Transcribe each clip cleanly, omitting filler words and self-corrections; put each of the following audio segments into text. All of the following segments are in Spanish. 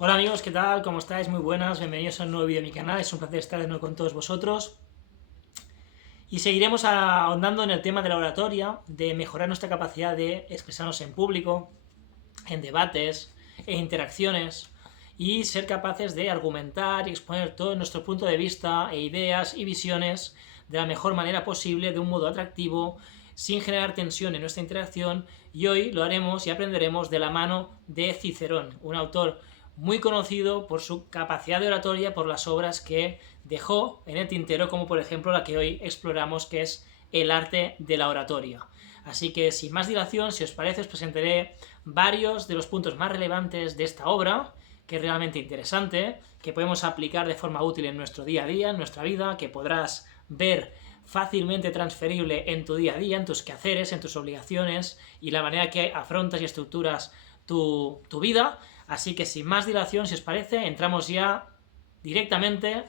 Hola amigos, ¿qué tal? ¿Cómo estáis? Muy buenas, bienvenidos a un nuevo vídeo de mi canal, es un placer estar de nuevo con todos vosotros. Y seguiremos ahondando en el tema de la oratoria, de mejorar nuestra capacidad de expresarnos en público, en debates, en interacciones, y ser capaces de argumentar y exponer todo nuestro punto de vista e ideas y visiones de la mejor manera posible, de un modo atractivo, sin generar tensión en nuestra interacción. Y hoy lo haremos y aprenderemos de la mano de Cicerón, un autor muy conocido por su capacidad de oratoria, por las obras que dejó en el tintero, como por ejemplo la que hoy exploramos, que es El arte de la oratoria. Así que sin más dilación, si os parece, os presentaré varios de los puntos más relevantes de esta obra, que es realmente interesante, que podemos aplicar de forma útil en nuestro día a día, en nuestra vida, que podrás ver fácilmente transferible en tu día a día, en tus quehaceres, en tus obligaciones y la manera que afrontas y estructuras tu vida. Así que sin más dilación, si os parece, entramos ya directamente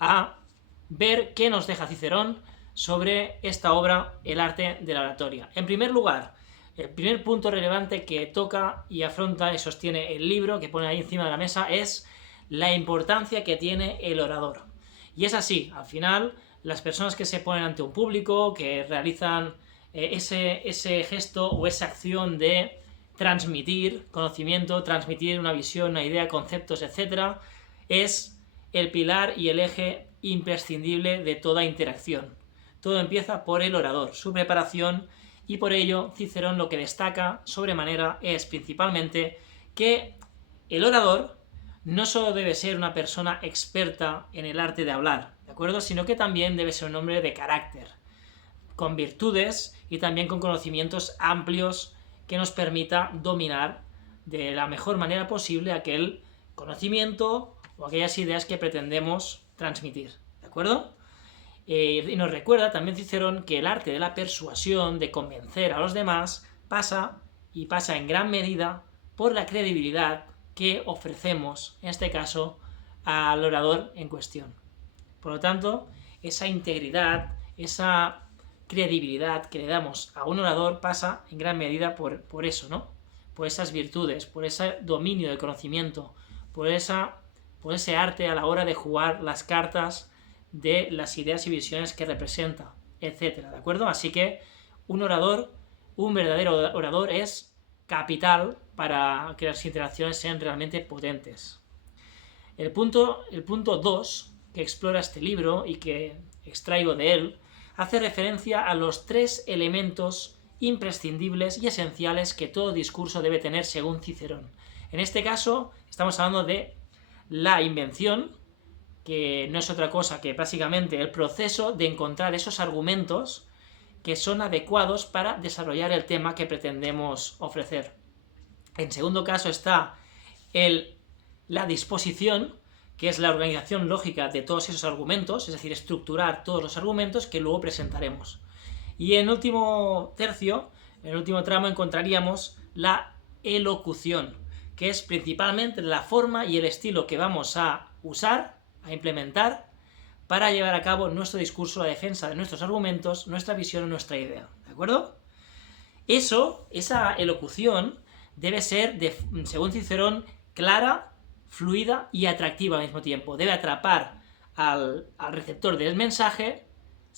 a ver qué nos deja Cicerón sobre esta obra, El arte de la oratoria. En primer lugar, el primer punto relevante que toca y afronta y sostiene el libro que pone ahí encima de la mesa es la importancia que tiene el orador. Y es así, al final, las personas que se ponen ante un público, que realizan ese gesto o esa acción de transmitir conocimiento, transmitir una visión, una idea, conceptos, etc., es el pilar y el eje imprescindible de toda interacción. Todo empieza por el orador, su preparación, y por ello Cicerón lo que destaca sobremanera es principalmente que el orador no solo debe ser una persona experta en el arte de hablar, ¿de acuerdo? Sino que también debe ser un hombre de carácter, con virtudes y también con conocimientos amplios que nos permita dominar de la mejor manera posible aquel conocimiento o aquellas ideas que pretendemos transmitir, ¿de acuerdo? Y nos recuerda también Cicerón que el arte de la persuasión, de convencer a los demás, pasa en gran medida por la credibilidad que ofrecemos, en este caso, al orador en cuestión. Por lo tanto, esa integridad, esa credibilidad que le damos a un orador pasa en gran medida por eso, ¿no? Por esas virtudes, por ese dominio del conocimiento, por ese arte a la hora de jugar las cartas de las ideas y visiones que representa, etcétera, ¿de acuerdo? Así que un orador, un verdadero orador es capital para que las interacciones sean realmente potentes. El punto 2 que explora este libro y que extraigo de él hace referencia a los tres elementos imprescindibles y esenciales que todo discurso debe tener según Cicerón. En este caso estamos hablando de la invención, que no es otra cosa que básicamente el proceso de encontrar esos argumentos que son adecuados para desarrollar el tema que pretendemos ofrecer. En segundo caso está la disposición, que es la organización lógica de todos esos argumentos, es decir, estructurar todos los argumentos que luego presentaremos. Y en último tercio, en el último tramo, encontraríamos la elocución, que es principalmente la forma y el estilo que vamos a usar, a implementar, para llevar a cabo nuestro discurso, la defensa de nuestros argumentos, nuestra visión, nuestra idea. ¿De acuerdo? Esa elocución debe ser, según Cicerón, clara, fluida y atractiva al mismo tiempo. Debe atrapar al receptor del mensaje,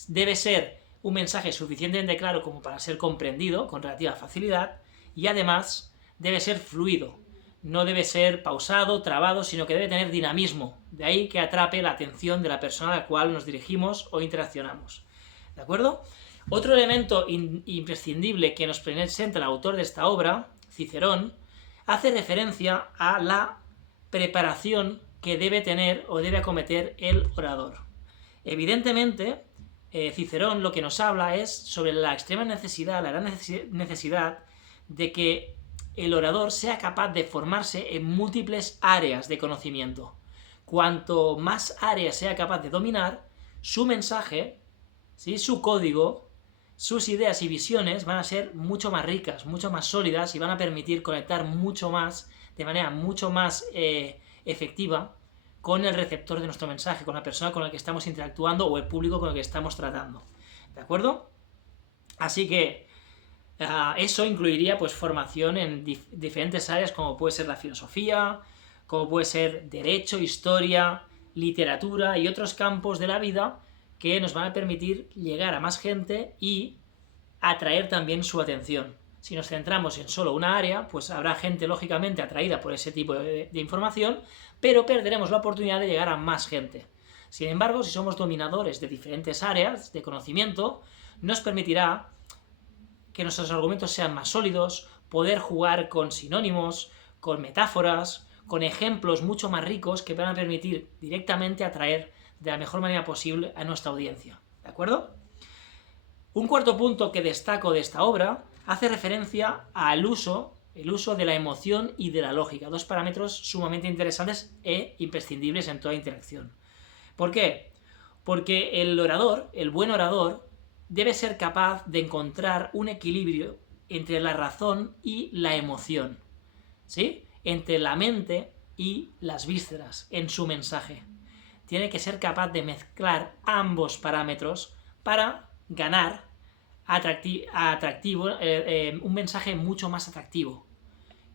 debe ser un mensaje suficientemente claro como para ser comprendido con relativa facilidad, y además debe ser fluido. No debe ser pausado, trabado, sino que debe tener dinamismo. De ahí que atrape la atención de la persona a la cual nos dirigimos o interaccionamos. ¿De acuerdo? Otro elemento imprescindible que nos presenta el autor de esta obra, Cicerón, hace referencia a la preparación que debe tener o debe acometer el orador. Evidentemente, Cicerón lo que nos habla es sobre la extrema necesidad, la gran necesidad de que el orador sea capaz de formarse en múltiples áreas de conocimiento. Cuanto más áreas sea capaz de dominar, su mensaje, ¿sí?, su código, sus ideas y visiones van a ser mucho más ricas, mucho más sólidas y van a permitir conectar mucho más, de manera mucho más efectiva, con el receptor de nuestro mensaje, con la persona con la que estamos interactuando o el público con el que estamos tratando. ¿De acuerdo? Así que eso incluiría pues formación en diferentes áreas como puede ser la filosofía, como puede ser derecho, historia, literatura y otros campos de la vida que nos van a permitir llegar a más gente y atraer también su atención. Si nos centramos en solo una área, pues habrá gente lógicamente atraída por ese tipo de información, pero perderemos la oportunidad de llegar a más gente. Sin embargo, si somos dominadores de diferentes áreas de conocimiento, nos permitirá que nuestros argumentos sean más sólidos, poder jugar con sinónimos, con metáforas, con ejemplos mucho más ricos que van a permitir directamente atraer de la mejor manera posible a nuestra audiencia. ¿De acuerdo? Un cuarto punto que destaco de esta obra hace referencia al uso, el uso de la emoción y de la lógica, dos parámetros sumamente interesantes e imprescindibles en toda interacción. ¿Por qué? Porque el orador, el buen orador, debe ser capaz de encontrar un equilibrio entre la razón y la emoción, ¿sí? Entre la mente y las vísceras en su mensaje. Tiene que ser capaz de mezclar ambos parámetros para ganar un mensaje mucho más atractivo,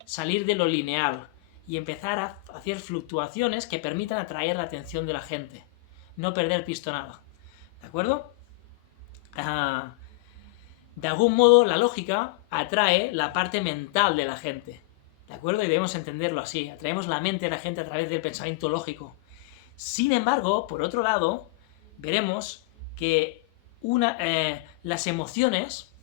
salir de lo lineal y empezar a hacer fluctuaciones que permitan atraer la atención de la gente, no perder pistonada, ¿de acuerdo? De algún modo la lógica atrae la parte mental de la gente, ¿de acuerdo? Y debemos entenderlo así, atraemos la mente de la gente a través del pensamiento lógico. Sin embargo, por otro lado, veremos que las emociones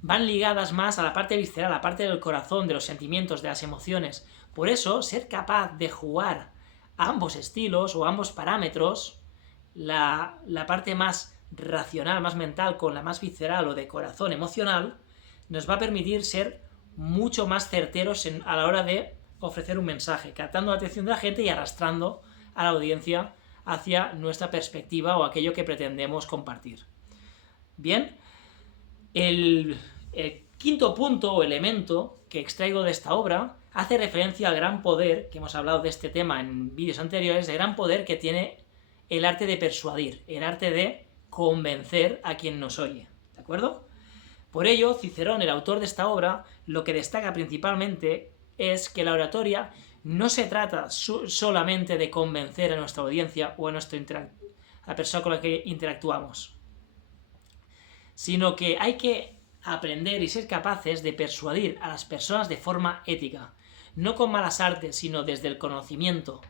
van ligadas más a la parte visceral, a la parte del corazón, de los sentimientos, de las emociones. Por eso, ser capaz de jugar ambos estilos o ambos parámetros, la parte más racional, más mental, con la más visceral o de corazón emocional, nos va a permitir ser mucho más certeros a la hora de ofrecer un mensaje, captando la atención de la gente y arrastrando a la audiencia hacia nuestra perspectiva o aquello que pretendemos compartir. Bien, el quinto punto o elemento que extraigo de esta obra hace referencia al gran poder, que hemos hablado de este tema en vídeos anteriores, el gran poder que tiene el arte de persuadir, el arte de convencer a quien nos oye, ¿de acuerdo? Por ello, Cicerón, el autor de esta obra, lo que destaca principalmente es que la oratoria no se trata solamente de convencer a nuestra audiencia o a la persona con la que interactuamos, sino que hay que aprender y ser capaces de persuadir a las personas de forma ética, no con malas artes, sino desde el conocimiento,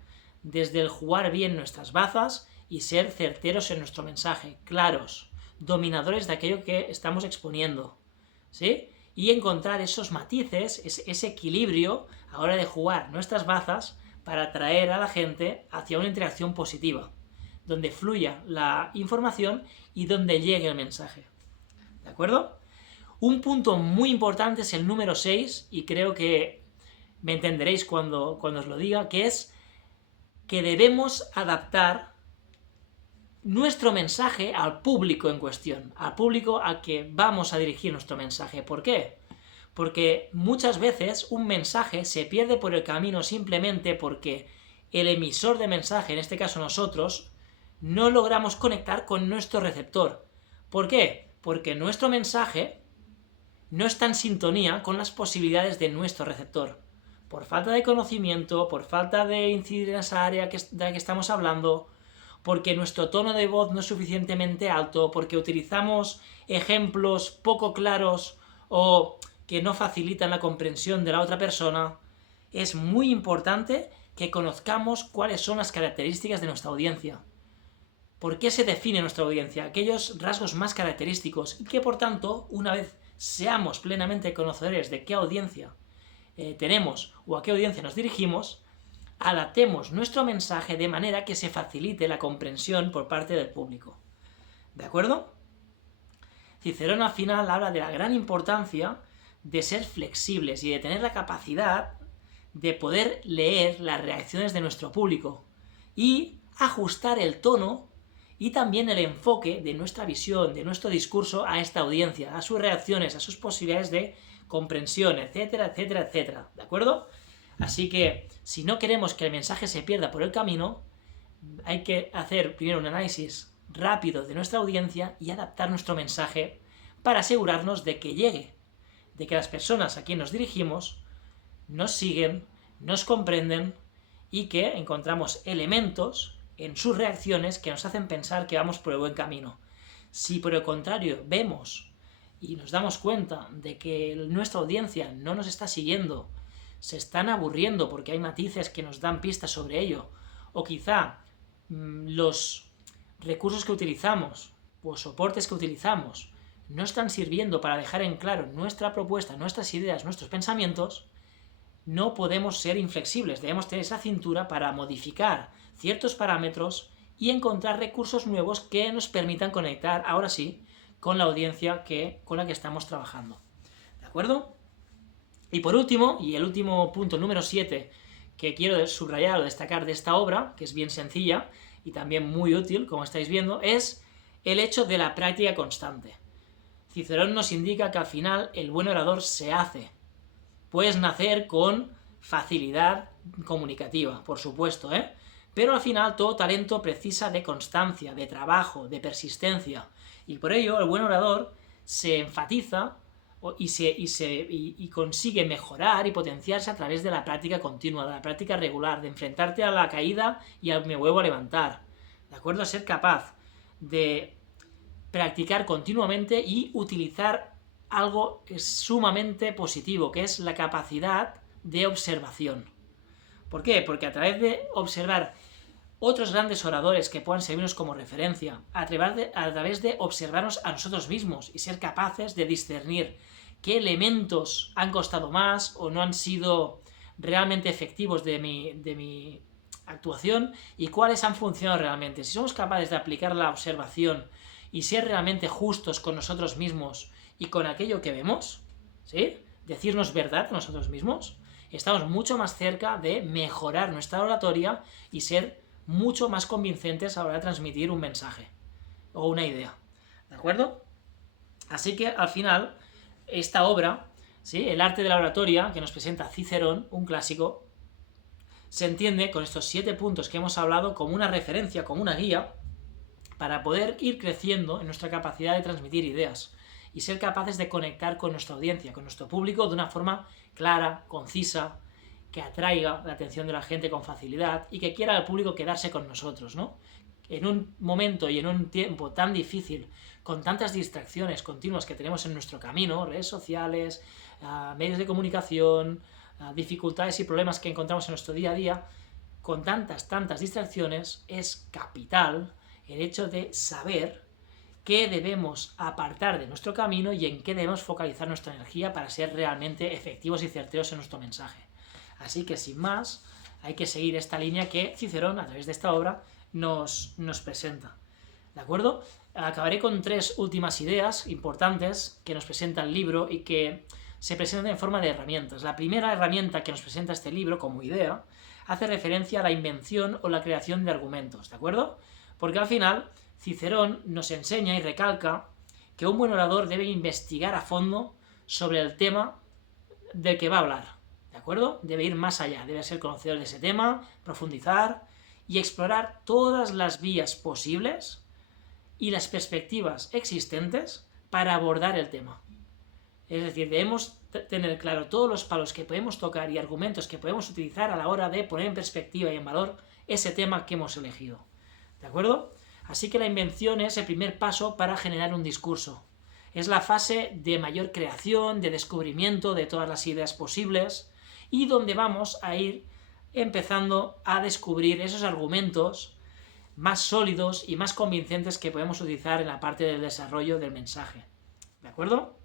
desde el jugar bien nuestras bazas y ser certeros en nuestro mensaje, claros, dominadores de aquello que estamos exponiendo, ¿sí? Y encontrar esos matices, ese equilibrio a la hora de jugar nuestras bazas para atraer a la gente hacia una interacción positiva, donde fluya la información y donde llegue el mensaje. ¿De acuerdo? Un punto muy importante es el número 6, y creo que me entenderéis cuando os lo diga, que es que debemos adaptar nuestro mensaje al público en cuestión, al público al que vamos a dirigir nuestro mensaje. ¿Por qué? Porque muchas veces un mensaje se pierde por el camino simplemente porque el emisor de mensaje, en este caso nosotros, no logramos conectar con nuestro receptor. ¿Por qué? Porque nuestro mensaje no está en sintonía con las posibilidades de nuestro receptor. Por falta de conocimiento, por falta de incidir en esa área de la que estamos hablando, porque nuestro tono de voz no es suficientemente alto, porque utilizamos ejemplos poco claros o que no facilitan la comprensión de la otra persona, es muy importante que conozcamos cuáles son las características de nuestra audiencia. ¿Por qué se define nuestra audiencia? Aquellos rasgos más característicos, y que por tanto, una vez seamos plenamente conocedores de qué audiencia tenemos o a qué audiencia nos dirigimos, adaptemos nuestro mensaje de manera que se facilite la comprensión por parte del público. ¿De acuerdo? Cicerón al final habla de la gran importancia de ser flexibles y de tener la capacidad de poder leer las reacciones de nuestro público y ajustar el tono y también el enfoque de nuestra visión, de nuestro discurso a esta audiencia, a sus reacciones, a sus posibilidades de comprensión, etcétera, etcétera, etcétera. ¿De acuerdo? Así que, si no queremos que el mensaje se pierda por el camino, hay que hacer primero un análisis rápido de nuestra audiencia y adaptar nuestro mensaje para asegurarnos de que llegue, de que las personas a quien nos dirigimos nos siguen, nos comprenden y que encontramos elementos en sus reacciones que nos hacen pensar que vamos por el buen camino. Si por el contrario vemos y nos damos cuenta de que nuestra audiencia no nos está siguiendo, se están aburriendo porque hay matices que nos dan pistas sobre ello, o quizá los recursos que utilizamos o soportes que utilizamos no están sirviendo para dejar en claro nuestra propuesta, nuestras ideas, nuestros pensamientos, no podemos ser inflexibles, debemos tener esa cintura para modificar ciertos parámetros y encontrar recursos nuevos que nos permitan conectar, ahora sí, con la audiencia con la que estamos trabajando. ¿De acuerdo? Y por último, y el último punto, número 7, que quiero subrayar o destacar de esta obra, que es bien sencilla y también muy útil, como estáis viendo, es el hecho de la práctica constante. Cicerón nos indica que al final el buen orador se hace. Puedes nacer con facilidad comunicativa, por supuesto, pero al final todo talento precisa de constancia, de trabajo, de persistencia. Y por ello el buen orador se enfatiza y consigue mejorar y potenciarse a través de la práctica continua, de la práctica regular, de enfrentarte a la caída y me vuelvo a levantar. ¿De acuerdo? A ser capaz de practicar continuamente y utilizar algo sumamente positivo, que es la capacidad de observación. ¿Por qué? Porque a través de observar otros grandes oradores que puedan servirnos como referencia, a través de observarnos a nosotros mismos y ser capaces de discernir qué elementos han costado más o no han sido realmente efectivos de mi actuación y cuáles han funcionado realmente. Si somos capaces de aplicar la observación y ser realmente justos con nosotros mismos y con aquello que vemos, ¿sí? Decirnos verdad a nosotros mismos, estamos mucho más cerca de mejorar nuestra oratoria y ser mucho más convincentes a la hora de transmitir un mensaje o una idea. ¿De acuerdo? Así que al final, esta obra, ¿sí? El arte de la oratoria, que nos presenta Cicerón, un clásico, se entiende con estos 7 puntos que hemos hablado como una referencia, como una guía, para poder ir creciendo en nuestra capacidad de transmitir ideas y ser capaces de conectar con nuestra audiencia, con nuestro público de una forma clara, concisa, que atraiga la atención de la gente con facilidad y que quiera al público quedarse con nosotros, ¿no? En un momento y en un tiempo tan difícil, con tantas distracciones continuas que tenemos en nuestro camino, redes sociales, medios de comunicación, dificultades y problemas que encontramos en nuestro día a día, con tantas distracciones, es capital el hecho de saber qué debemos apartar de nuestro camino y en qué debemos focalizar nuestra energía para ser realmente efectivos y certeros en nuestro mensaje. Así que sin más, hay que seguir esta línea que Cicerón, a través de esta obra, nos presenta. ¿De acuerdo? Acabaré con 3 últimas ideas importantes que nos presenta el libro y que se presentan en forma de herramientas. La primera herramienta que nos presenta este libro como idea hace referencia a la invención o la creación de argumentos, ¿de acuerdo? Porque al final Cicerón nos enseña y recalca que un buen orador debe investigar a fondo sobre el tema del que va a hablar, ¿de acuerdo? Debe ir más allá, debe ser conocedor de ese tema, profundizar y explorar todas las vías posibles y las perspectivas existentes para abordar el tema. Es decir, debemos tener claro todos los palos que podemos tocar y argumentos que podemos utilizar a la hora de poner en perspectiva y en valor ese tema que hemos elegido. ¿De acuerdo? Así que la invención es el primer paso para generar un discurso. Es la fase de mayor creación, de descubrimiento de todas las ideas posibles y donde vamos a ir empezando a descubrir esos argumentos más sólidos y más convincentes que podemos utilizar en la parte del desarrollo del mensaje. ¿De acuerdo?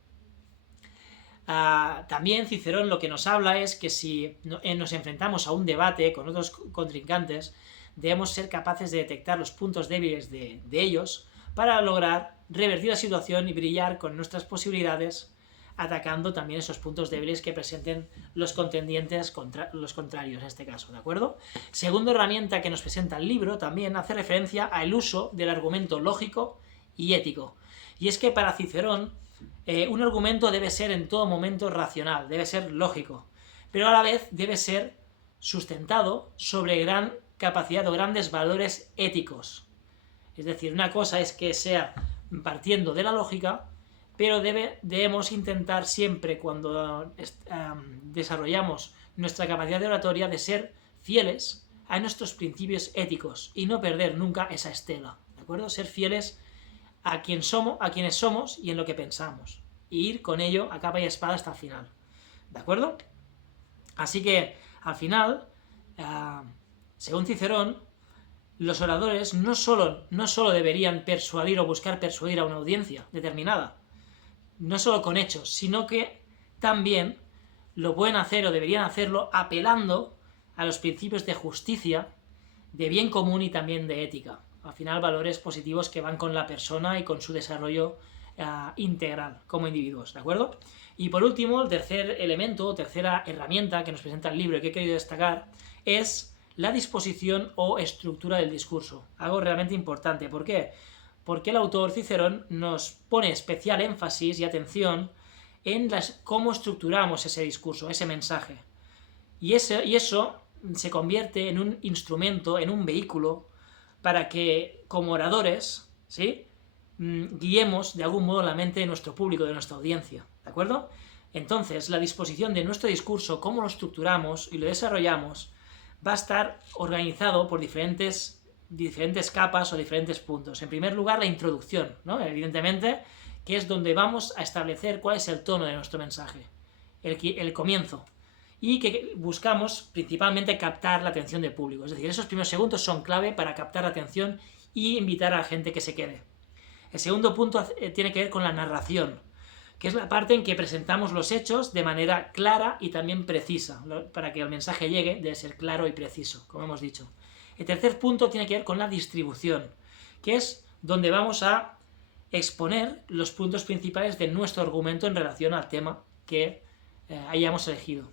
También Cicerón lo que nos habla es que si nos enfrentamos a un debate con otros contrincantes, debemos ser capaces de detectar los puntos débiles de ellos para lograr revertir la situación y brillar con nuestras posibilidades, atacando también esos puntos débiles que presenten los contendientes, los contrarios en este caso, ¿de acuerdo? Segunda herramienta que nos presenta el libro también hace referencia al uso del argumento lógico y ético. Y es que para Cicerón un argumento debe ser en todo momento racional, debe ser lógico, pero a la vez debe ser sustentado sobre gran capacidad o grandes valores éticos. Es decir, una cosa es que sea partiendo de la lógica, pero debemos intentar siempre cuando desarrollamos nuestra capacidad de oratoria de ser fieles a nuestros principios éticos y no perder nunca esa estela, ¿de acuerdo? Ser fieles a quienes somos y en lo que pensamos, y ir con ello a capa y espada hasta el final, ¿de acuerdo? Así que, al final, según Cicerón, los oradores no solo deberían persuadir o buscar persuadir a una audiencia determinada, no solo con hechos, sino que también lo pueden hacer o deberían hacerlo apelando a los principios de justicia, de bien común y también de ética. Al final, valores positivos que van con la persona y con su desarrollo integral como individuos, ¿de acuerdo? Y por último, el tercer elemento, tercera herramienta que nos presenta el libro y que he querido destacar es la disposición o estructura del discurso. Algo realmente importante. ¿Por qué? Porque el autor Cicerón nos pone especial énfasis y atención en cómo estructuramos ese discurso, ese mensaje. Y eso se convierte en un instrumento, en un vehículo, para que, como oradores, ¿sí?, guiemos de algún modo la mente de nuestro público, de nuestra audiencia, ¿de acuerdo? Entonces, la disposición de nuestro discurso, cómo lo estructuramos y lo desarrollamos, va a estar organizado por diferentes capas o diferentes puntos. En primer lugar, la introducción, ¿no? Evidentemente, que es donde vamos a establecer cuál es el tono de nuestro mensaje, el comienzo, y que buscamos principalmente captar la atención del público. Es decir, esos primeros segundos son clave para captar la atención y invitar a la gente que se quede. El segundo punto tiene que ver con la narración, que es la parte en que presentamos los hechos de manera clara y también precisa. Para que el mensaje llegue, debe ser claro y preciso, como hemos dicho. El tercer punto tiene que ver con la distribución, que es donde vamos a exponer los puntos principales de nuestro argumento en relación al tema que hayamos elegido.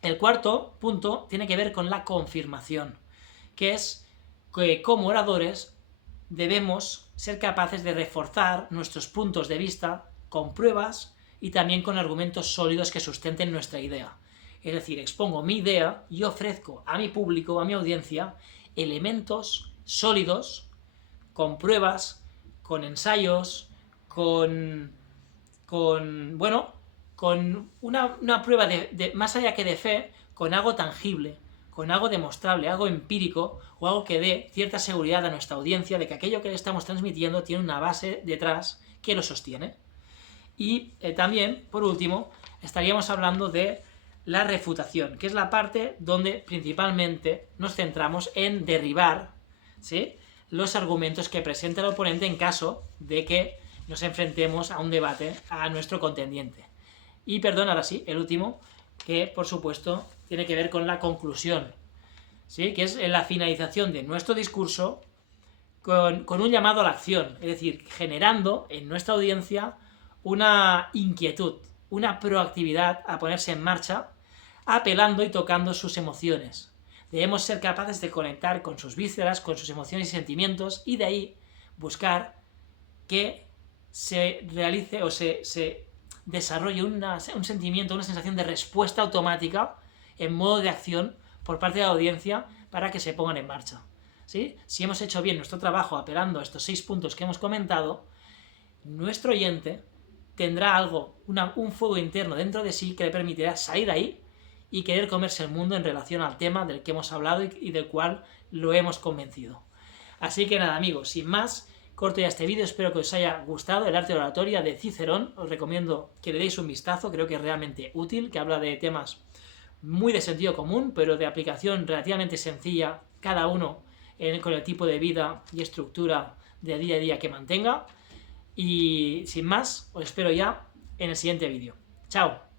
El cuarto punto tiene que ver con la confirmación, que es que como oradores debemos ser capaces de reforzar nuestros puntos de vista con pruebas y también con argumentos sólidos que sustenten nuestra idea. Es decir, expongo mi idea y ofrezco a mi público, a mi audiencia, elementos sólidos, con pruebas, con ensayos, con una prueba más allá que de fe, con algo tangible, con algo demostrable, algo empírico o algo que dé cierta seguridad a nuestra audiencia de que aquello que le estamos transmitiendo tiene una base detrás que lo sostiene. Y también, por último, estaríamos hablando de la refutación, que es la parte donde principalmente nos centramos en derribar, ¿sí?, los argumentos que presenta el oponente en caso de que nos enfrentemos a un debate a nuestro contendiente. Y perdón, ahora sí, el último, que por supuesto tiene que ver con la conclusión, ¿sí?, que es la finalización de nuestro discurso con un llamado a la acción, es decir, generando en nuestra audiencia una inquietud, una proactividad a ponerse en marcha, apelando y tocando sus emociones. Debemos ser capaces de conectar con sus vísceras, con sus emociones y sentimientos, y de ahí buscar que se realice o se desarrolle un sentimiento, una sensación de respuesta automática en modo de acción por parte de la audiencia para que se pongan en marcha, ¿sí? Si hemos hecho bien nuestro trabajo apelando a estos 6 puntos que hemos comentado, nuestro oyente tendrá un fuego interno dentro de sí que le permitirá salir de ahí y querer comerse el mundo en relación al tema del que hemos hablado y del cual lo hemos convencido. Así que nada, amigos, sin más, corto ya este vídeo, espero que os haya gustado el arte de la oratoria de Cicerón, os recomiendo que le deis un vistazo, creo que es realmente útil, que habla de temas muy de sentido común, pero de aplicación relativamente sencilla, cada uno con el tipo de vida y estructura de día a día que mantenga. Y sin más, os espero ya en el siguiente vídeo. ¡Chao!